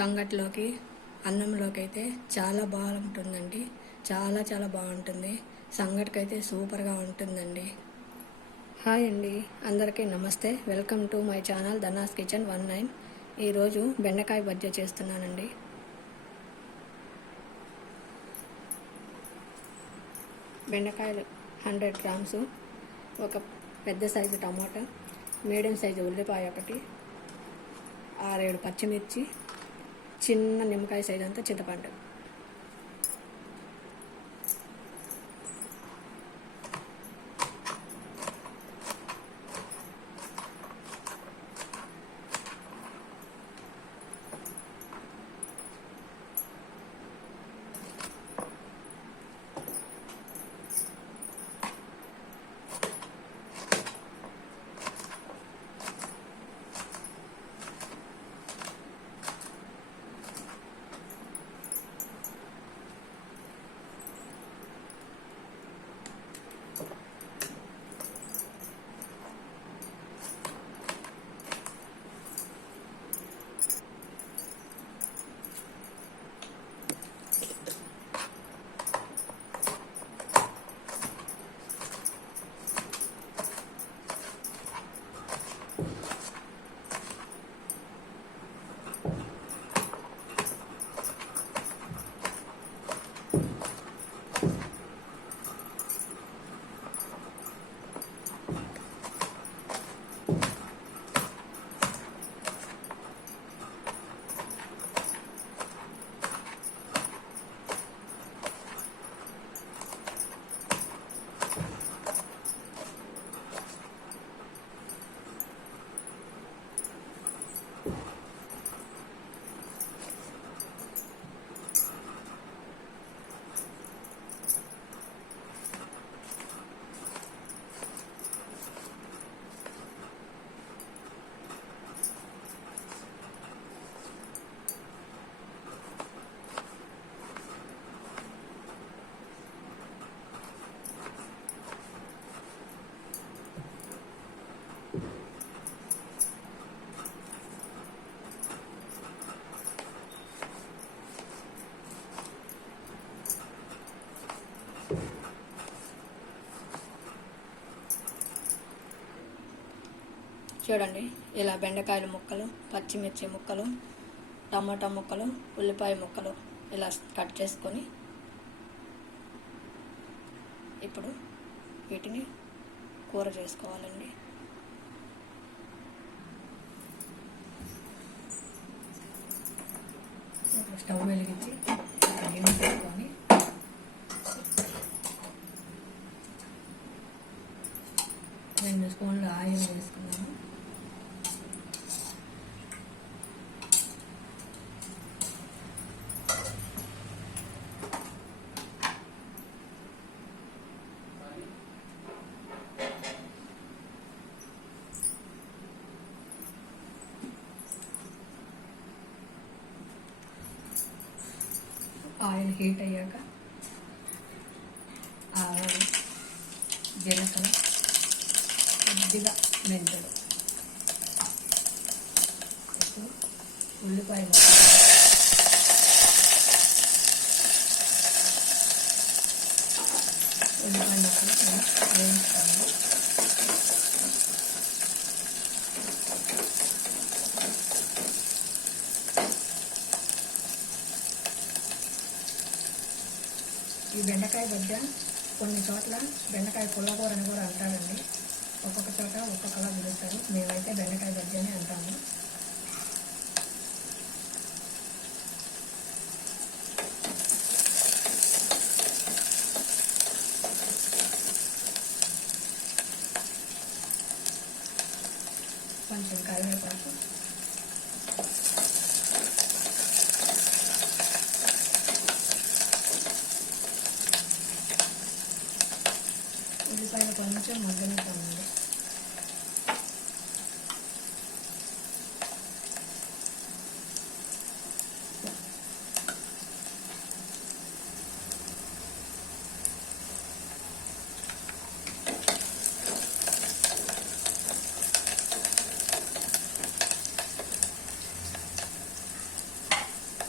సంగటిలోకి అన్నంలోకి అయితే చాలా బాగుంటుందండి. చాలా చాలా బాగుంటుంది. సంగటికైతే సూపర్గా ఉంటుందండి. హాయ్ అండి. అందరికీ నమస్తే. Welcome to my channel Dhanas kitchen one nine. ఈరోజు బెండకాయ బజ్జీ చేస్తున్నానండి. బెండకాయలు హండ్రెడ్ గ్రామ్స్ ఒక పెద్ద సైజు టమాటా మీడియం సైజు ఉల్లిపాయ ఒకటి ఆరేడు పచ్చిమిర్చి చిన్న నిమ్మకాయ సైజ్ అంతా చింతపండు. చూడండి. ఇలా బెండకాయల ముక్కలు పచ్చిమిర్చి ముక్కలు టమాటా ముక్కలు ఉల్లిపాయ ముక్కలు ఇలా కట్ చేసుకొని ఇప్పుడు వీటిని కూర చేసుకోవాలండి. స్టవ్ వెలిగించి గిన్నె పెట్టుకొని రెండు స్పూన్లు ఆయిల్ వేసి ఆయిల్ హీట్ అయ్యాక ఆవాలు జీలకర్ర కొద్దిగా మెంతులు. ఇప్పుడు ఉల్లిపాయ ఉల్లిపాయ వేయించుకోవాలి ఈ బెండకాయ గడ్డ కొన్ని చోట్ల బెండకాయ పుల్లకూర అని కూడా అంటారండి. ఒక్కొక్క చోట ఒక్కొక్కలా పిలుస్తారు. మేమైతే బెండకాయ గడ్డ అని అంటాము. పైన కొంచెం ముగ్గనిస్తామండి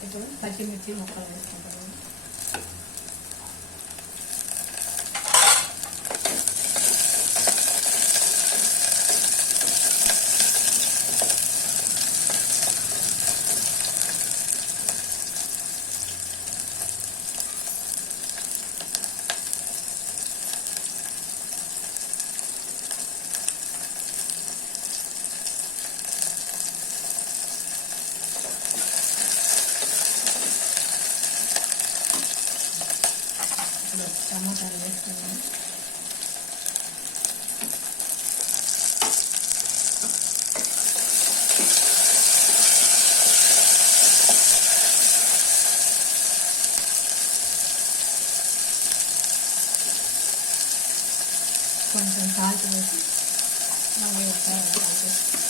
ఇప్పుడు పచ్చిమిర్చి మొక్కలు వేస్తాం. ఇప్పుడు టమోటాలు వేసుకున్నాను కొంచెం సాల్ట్ వేసి మళ్ళీ ఒకసారి సాల్ట్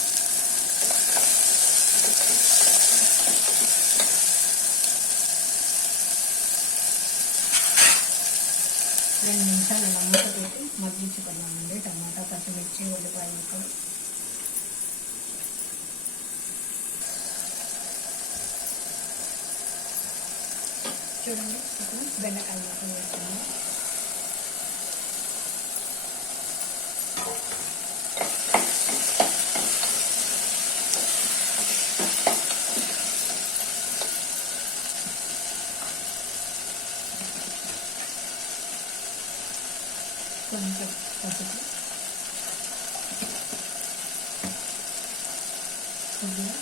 రెండు నిమిషాలు ఇలా మూత పెట్టి మగ్గించుకున్నామండి టమాటా పచ్చిమిర్చి ఉల్లిపాయ ముక్కలు చూడండి ఇప్పుడు బెండకాయ ముక్కలు వేస్తున్నాం కొంచెం పసుపు కొద్దిగా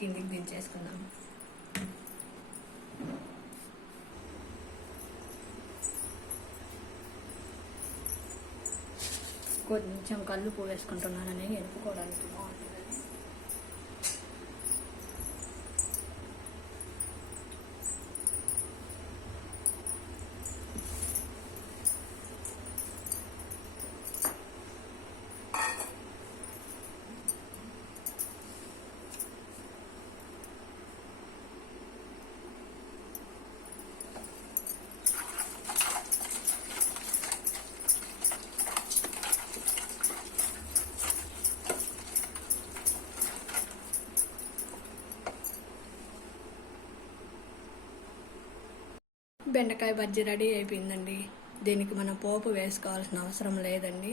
కిందికి దించేసుకుందాం. కొంచెం కళ్ళు పూ వేసుకుంటున్నానని ఎనుపుకోవడానికి బెండకాయ బజ్జీ రెడీ అయిపోయిందండి. దీనికి మనం పోపు వేసుకోవాల్సిన అవసరం లేదండి.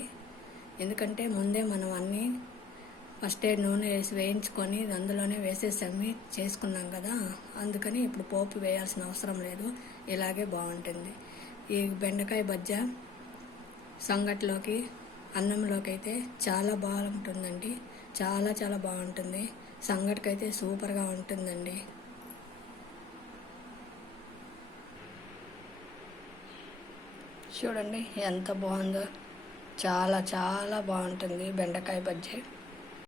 ఎందుకంటే ముందే మనం అన్నీ ఫస్ట్ నూనె వేసి వేయించుకొని అందులోనే వేసేసమ్మి చేసుకున్నాం కదా. అందుకని ఇప్పుడు పోపు వేయాల్సిన అవసరం లేదు. ఇలాగే బాగుంటుంది. ఈ బెండకాయ బజ్జ సంగట్లోకి అన్నంలోకి అయితే చాలా బాగుంటుందండి. చాలా చాలా బాగుంటుంది. సంగటికైతే సూపర్గా ఉంటుందండి. చూడండి ఎంత బాగుందో. చాలా చాలా బాగుంటుంది బెండకాయ బజ్జీ.